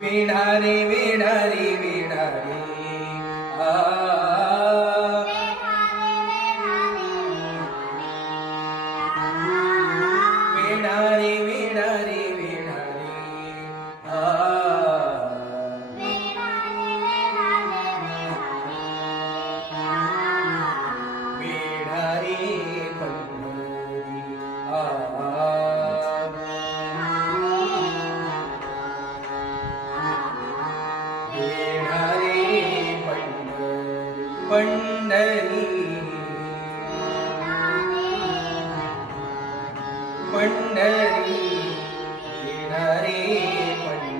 वेडा रे वेडा रे वेडा रे आ वेडा रे वेडा रे वेडा रे आ वेडा रे पंढरी आ वेडा रे पंढरी पंढरी वेडा रे पंढरी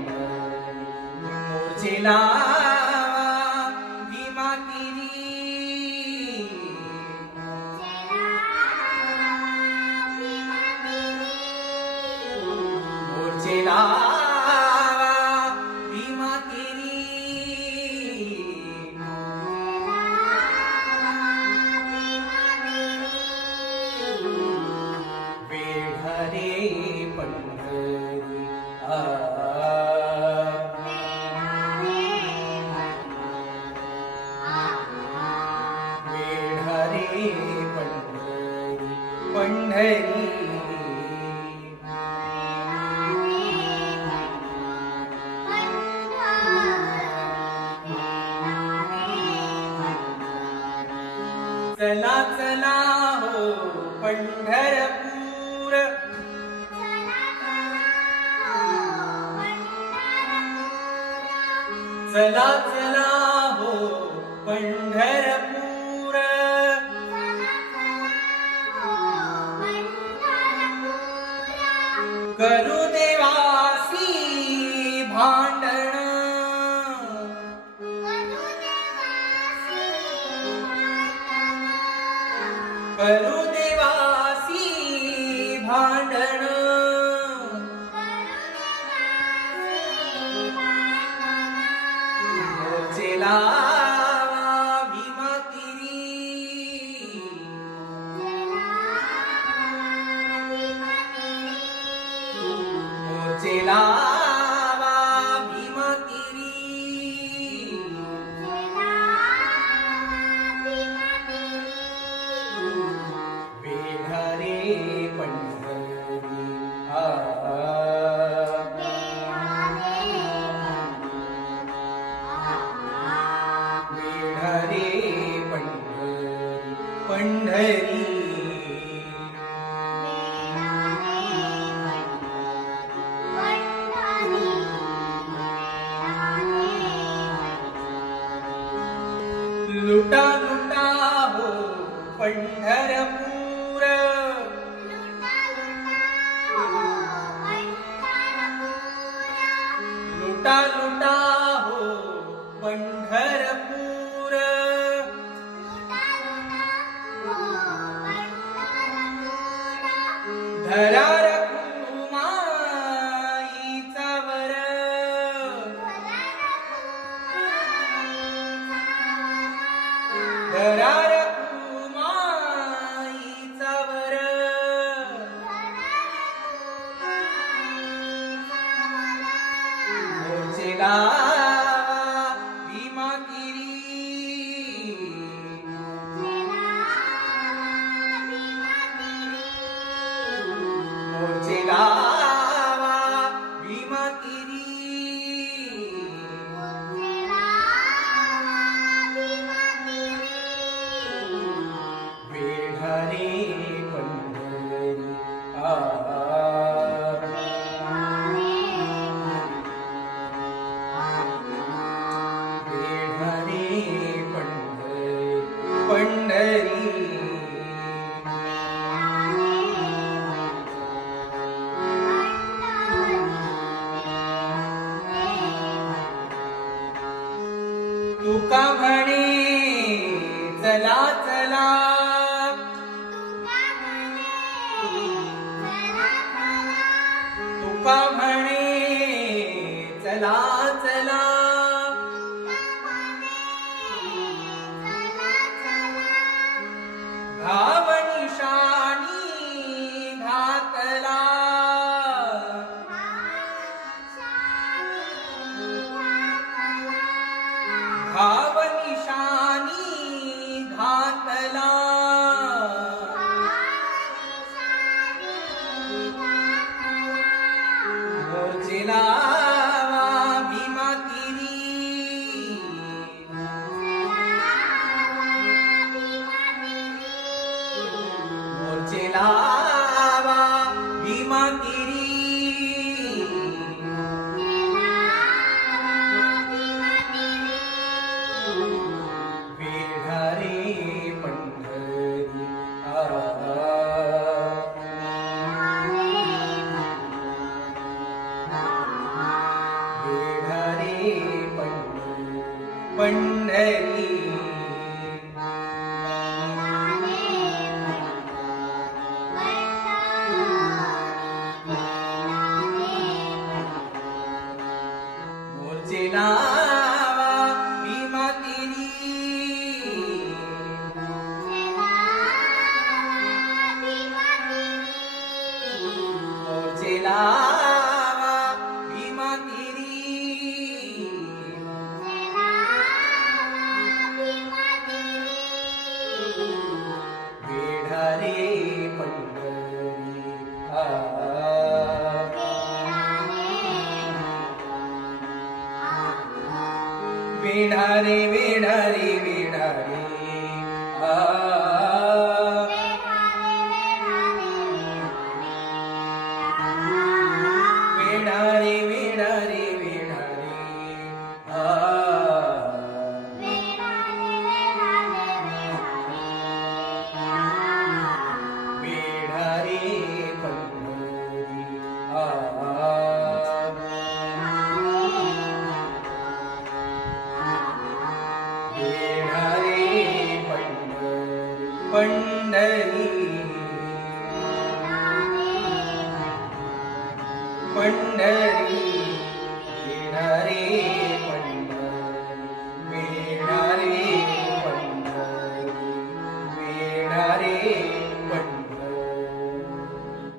मोरचे लावा भीमा तिरी मोरचे लावा भीमा तिरी वेडा रे पंढरी आ वेडा रे पंढरी पंढरी चला चला हो पंढरपूर चला चला हो पंढरपूर करू देवासी भांडण करू देवासी भांडण मोरचे लावा भीमा तिरी मोरचे लावा भीमा तिरी वेडा रे पंढरी आ वेडा रे पंढरी पंढरी लुटा लुटा हो पंढरपूर लुटा लुटा हो पंढरपूर धरा रखुमाईचा वर धरा रखुमाईचा वर मोरचे लावा भीमा तिरी मोरचे लावा भीमा तिरी वेडा रे पंढरी आ वेडा रे पंढरी तुका म्हणे चला चला तुका म्हणे चला चला घावनिशाणी घातला पंढरी मोरचे नावा भीमा तिरी मोरचे नावा भीमा तिरी वेढारे पंढरी वेढारे वेढारे वेढारे वेढारे वेढारे वेढारे वेढारे पंढरी वेढारे पंढरी पंढरी